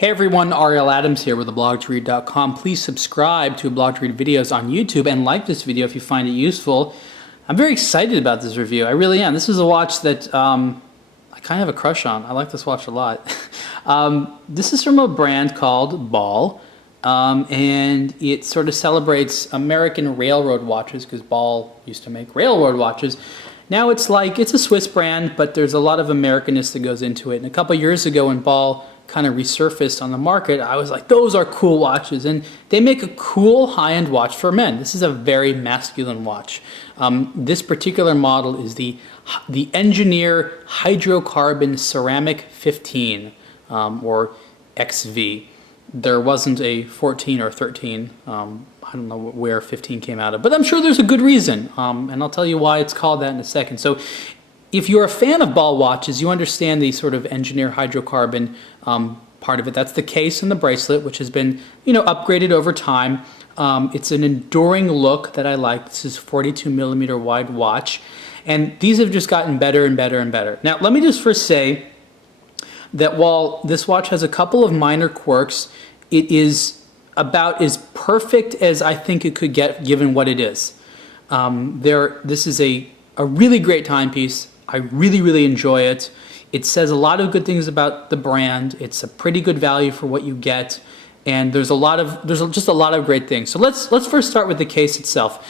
Hey everyone, Ariel Adams here with theblogtoread.com. Please subscribe to Blog to Read videos on YouTube and like this video if you find it useful. I'm very excited about this review. I really am. This is a watch that I kind of have a crush on. I like this watch a lot. This is from a brand called Ball, and it sort of celebrates American railroad watches because Ball used to make railroad watches. Now it's a Swiss brand, but there's a lot of Americanness that goes into it. And a couple years ago when Ball kind of resurfaced on the market, I was like, those are cool watches. And they make a cool high-end watch for men. This is a very masculine watch. This particular model is the Engineer Hydrocarbon Ceramic 15, or XV. There wasn't a 14 or 13. I don't know where 15 came out of, but I'm sure there's a good reason. And I'll tell you why it's called that in a second. So if you're a fan of Ball watches, you understand the sort of Engineer Hydrocarbon part of it. That's the case and the bracelet, which has been, upgraded over time. It's an enduring look that I like. This is 42 millimeter wide watch, and these have just gotten better and better and better. Now, let me just first say that while this watch has a couple of minor quirks, it is about as perfect as I think it could get given what it is. This is a really great timepiece. I really enjoy it. It says a lot of good things about the brand. It's a pretty good value for what you get, and there's just a lot of great things. So let's first start with the case itself.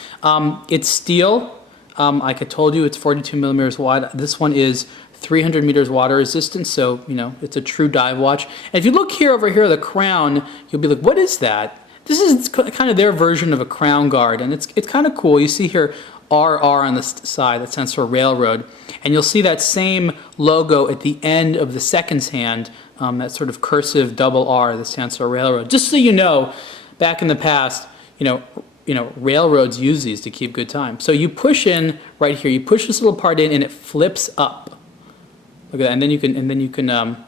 It's steel. Like I told you, it's 42 millimeters wide. This one is 300 meters water resistant, so it's a true dive watch. And if you look here over here, the crown, you'll be like, what is that? This is kind of their version of a crown guard, and it's kind of cool. You see here RR on the side, that stands for railroad, and you'll see that same logo at the end of the seconds hand, that sort of cursive double R that stands for railroad. Just so you know, back in the past, railroads use these to keep good time. So you push in right here, you push this little part in, and it flips up. Look at that, and then you can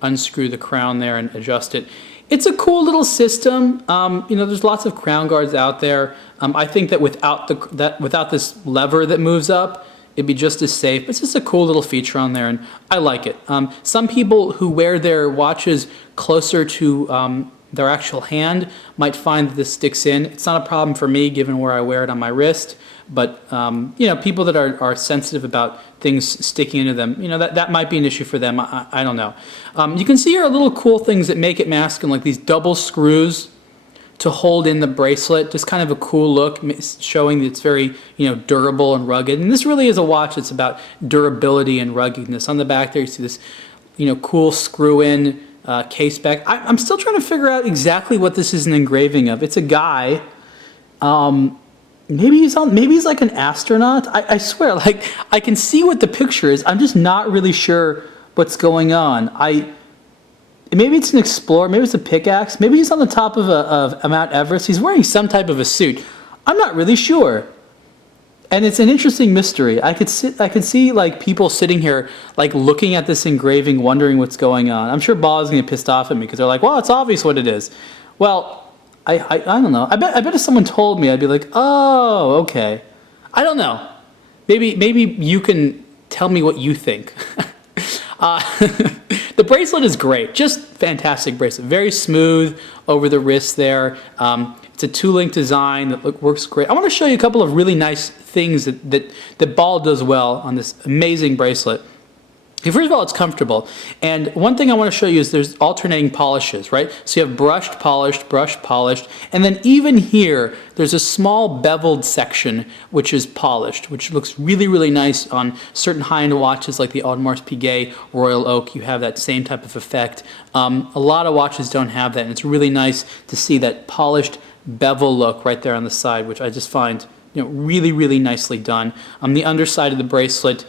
unscrew the crown there and adjust it. It's a cool little system. There's lots of crown guards out there. I think that without this lever that moves up, it'd be just as safe. It's just a cool little feature on there, and I like it. Some people who wear their watches closer to their actual hand might find that this sticks in. It's not a problem for me, given where I wear it on my wrist. But people that are sensitive about things sticking into them, that might be an issue for them. I don't know. You can see here are little cool things that make it masculine, like these double screws to hold in the bracelet. Just kind of a cool look, showing that it's very durable and rugged. And this really is a watch that's about durability and ruggedness. On the back there, you see this cool screw-in case back. I'm still trying to figure out exactly what this is an engraving of. It's a guy. Maybe he's like an astronaut. I swear, like I can see what the picture is. I'm just not really sure what's going on. Maybe it's an explorer. Maybe it's a pickaxe. Maybe he's on the top of Mount Everest. He's wearing some type of a suit. I'm not really sure. And it's an interesting mystery. I could see like people sitting here like looking at this engraving, wondering what's going on. I'm sure Bob is gonna get pissed off at me because they're like, well, it's obvious what it is. Well, I don't know. I bet if someone told me, I'd be like, oh, okay. I don't know. Maybe you can tell me what you think. The bracelet is great. Just fantastic bracelet. Very smooth over the wrist there. It's a two-link design that works great. I want to show you a couple of really nice things that Ball does well on this amazing bracelet. First of all, it's comfortable. And one thing I want to show you is there's alternating polishes, right? So you have brushed, polished, and then even here, there's a small beveled section which is polished, which looks really nice on certain high-end watches like the Audemars Piguet Royal Oak. You have that same type of effect. A lot of watches don't have that, and it's really nice to see that polished bevel look right there on the side, which I just find really nicely done. The underside of the bracelet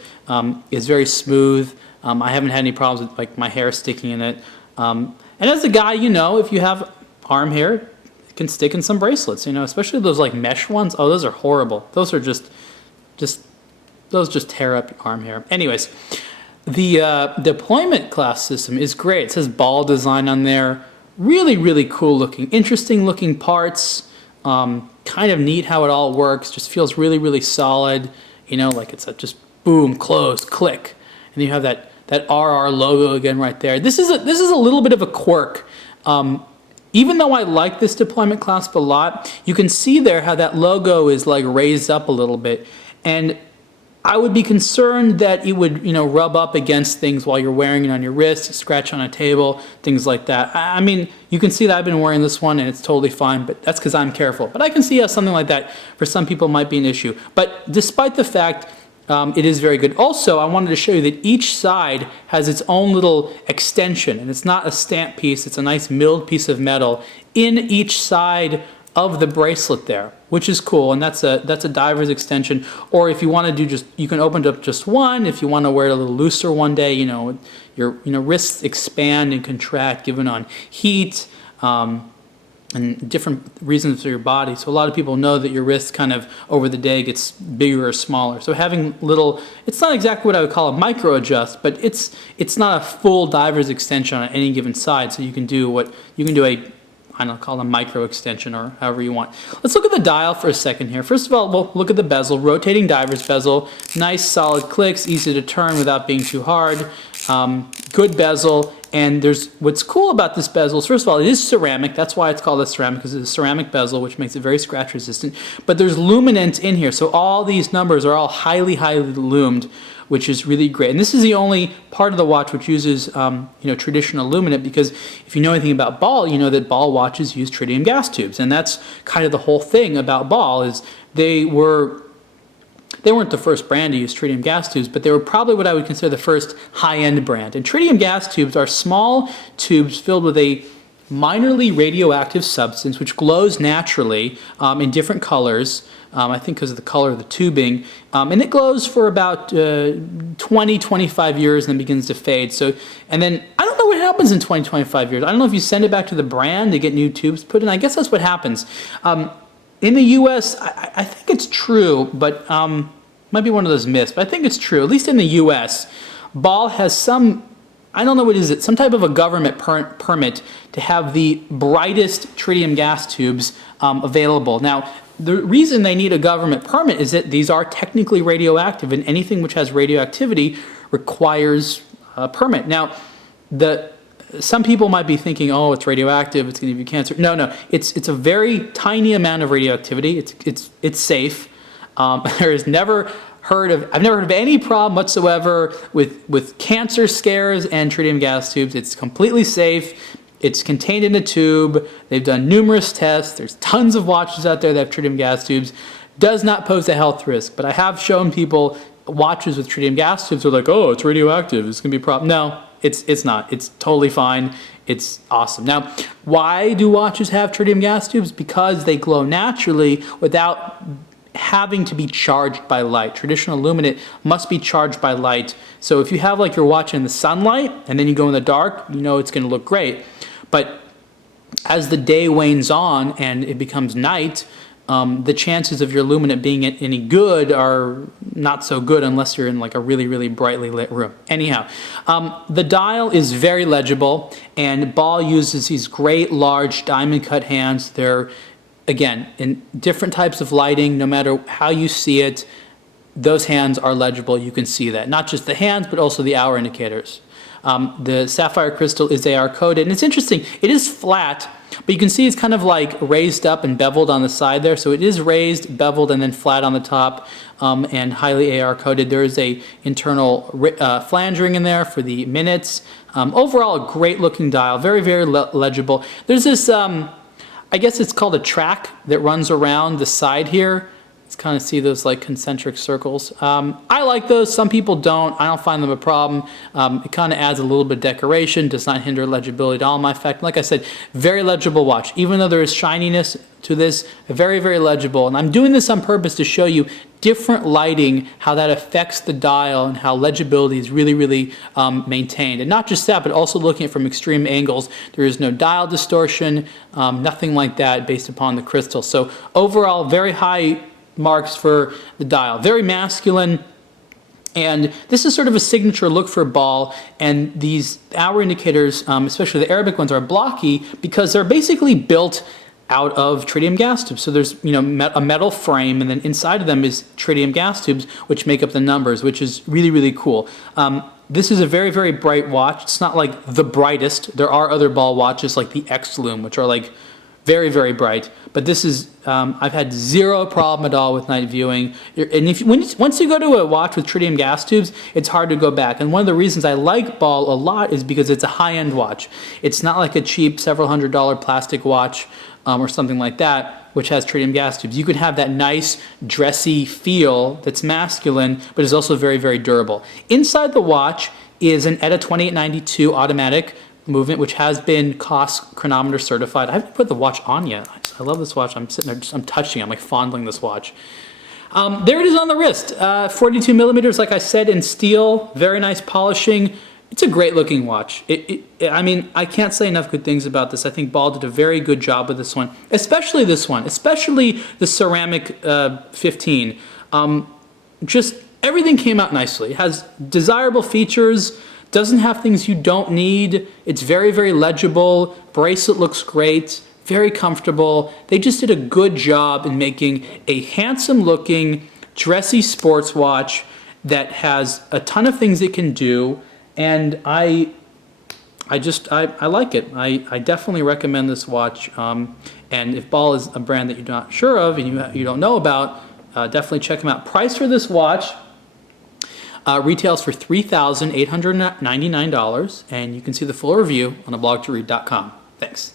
is very smooth. I haven't had any problems with like my hair sticking in it. And as a guy, if you have arm hair, it can stick in some bracelets. Especially those like mesh ones. Oh, those are horrible. Those are those just tear up your arm hair. Anyways, the deployment class system is great. It says Ball design on there. Really cool looking, interesting looking parts. Kind of neat how it all works. Just feels really solid. Like it's just boom, close, click, and you have that RR logo again right there. This is a little bit of a quirk Even though I like this deployment clasp a lot, you can see there how that logo is like raised up a little bit. And I would be concerned that it would, rub up against things while you're wearing it on your wrist, scratch on a table, things like that. I mean, you can see that I've been wearing this one and it's totally fine, but that's because I'm careful. But I can see how something like that for some people might be an issue. But despite the fact it is very good. Also, I wanted to show you that each side has its own little extension, and it's not a stamp piece, it's a nice milled piece of metal in each side of the bracelet there, which is cool, and that's a diver's extension. Or if you want to do you can open up just one. If you want to wear it a little looser one day, your wrists expand and contract given on heat, and different reasons for your body. So a lot of people know that your wrist kind of over the day gets bigger or smaller. So having little, it's not exactly what I would call a micro adjust, but it's not a full diver's extension on any given side. So you can do I don't know, call it a micro extension or however you want. Let's look at the dial for a second here. First of all, we'll look at the bezel, rotating diver's bezel, nice solid clicks, easy to turn without being too hard, good bezel. And what's cool about this bezel is, first of all, it is ceramic. That's why it's called a ceramic, because it's a ceramic bezel, which makes it very scratch resistant. But there's luminance in here, so all these numbers are all highly, highly lumed, which is really great. And this is the only part of the watch which uses traditional luminant, because if you know anything about Ball, you know that Ball watches use tritium gas tubes. And that's kind of the whole thing about Ball, is they weren't the first brand to use tritium gas tubes, but they were probably what I would consider the first high-end brand. And tritium gas tubes are small tubes filled with a minorly radioactive substance which glows naturally in different colors, I think because of the color of the tubing, and it glows for about 20-25 years and then begins to fade. And then I don't know what happens in 20-25 years. I don't know if you send it back to the brand to get new tubes put in. I guess that's what happens. In the U.S., I think it's true, but might be one of those myths, but I think it's true. At least in the U.S., Ball has some, I don't know what is it, some type of a government permit to have the brightest tritium gas tubes available. Now, the reason they need a government permit is that these are technically radioactive, and anything which has radioactivity requires a permit. Now, some people might be thinking, oh, it's radioactive, it's going to give you cancer. No, it's a very tiny amount of radioactivity. It's safe. I've never heard of any problem whatsoever with cancer scares and tritium gas tubes. It's completely safe. It's contained in a tube. They've done numerous tests. There's tons of watches out there that have tritium gas tubes. Does not pose a health risk, but I have shown people watches with tritium gas tubes are like, oh, it's radioactive, it's going to be a problem. No. It's not. It's totally fine. It's awesome. Now, why do watches have tritium gas tubes? Because they glow naturally without having to be charged by light. Traditional luminant must be charged by light. So if you have like your watch in the sunlight and then you go in the dark, it's going to look great. But as the day wanes on and it becomes night, the chances of your luminant being any good are not so good unless you're in like a really, really brightly lit room. Anyhow, the dial is very legible, and Ball uses these great large diamond cut hands. They're, again, in different types of lighting. No matter how you see it, those hands are legible. You can see that. Not just the hands, but also the hour indicators. The sapphire crystal is AR coated, and it's interesting. It is flat, but you can see it's kind of like raised up and beveled on the side there. So it is raised, beveled, and then flat on the top, and highly AR coated. There is a internal flange ring in there for the minutes. Overall, a great looking dial, very, very legible. There's this, I guess it's called a track that runs around the side here. Let's kind of see those like concentric circles. I like those. Some people don't. I don't find them a problem. It kind of adds a little bit of decoration, does not hinder legibility at all. In my fact, like I said, very legible watch. Even though there is shininess to this, very, very legible. And I'm doing this on purpose to show you different lighting, how that affects the dial and how legibility is really, really maintained. And not just that, but also looking at it from extreme angles. There is no dial distortion, nothing like that based upon the crystal. So overall, very high marks for the dial. Very masculine, and this is sort of a signature look for Ball, and these hour indicators, especially the Arabic ones, are blocky because they're basically built out of tritium gas tubes. So there's a metal frame, and then inside of them is tritium gas tubes which make up the numbers, which is really, really cool. This is a very, very bright watch. It's not like the brightest. There are other Ball watches like the X-Lume, which are like very, very bright. But this is, I've had zero problem at all with night viewing. And once you go to a watch with tritium gas tubes, it's hard to go back. And one of the reasons I like Ball a lot is because it's a high-end watch. It's not like a cheap several $100 plastic watch or something like that, which has tritium gas tubes. You could have that nice, dressy feel that's masculine, but is also very, very durable. Inside the watch is an ETA 2892 automatic movement, which has been COSC chronometer certified. I haven't put the watch on yet. I love this watch. I'm sitting there, I'm touching it. I'm like fondling this watch. There it is on the wrist. 42 millimeters, like I said, in steel. Very nice polishing. It's a great looking watch. I mean, I can't say enough good things about this. I think Ball did a very good job with this one, especially the ceramic 15. Just everything came out nicely. It has desirable features, doesn't have things you don't need. It's very, very legible. Bracelet looks great, very comfortable. They just did a good job in making a handsome looking, dressy sports watch that has a ton of things it can do. And I like it. I definitely recommend this watch. And if Ball is a brand that you're not sure of and you don't know about, definitely check them out. Price for this watch retails for $3,899, and you can see the full review on ablogtoread.com. Thanks.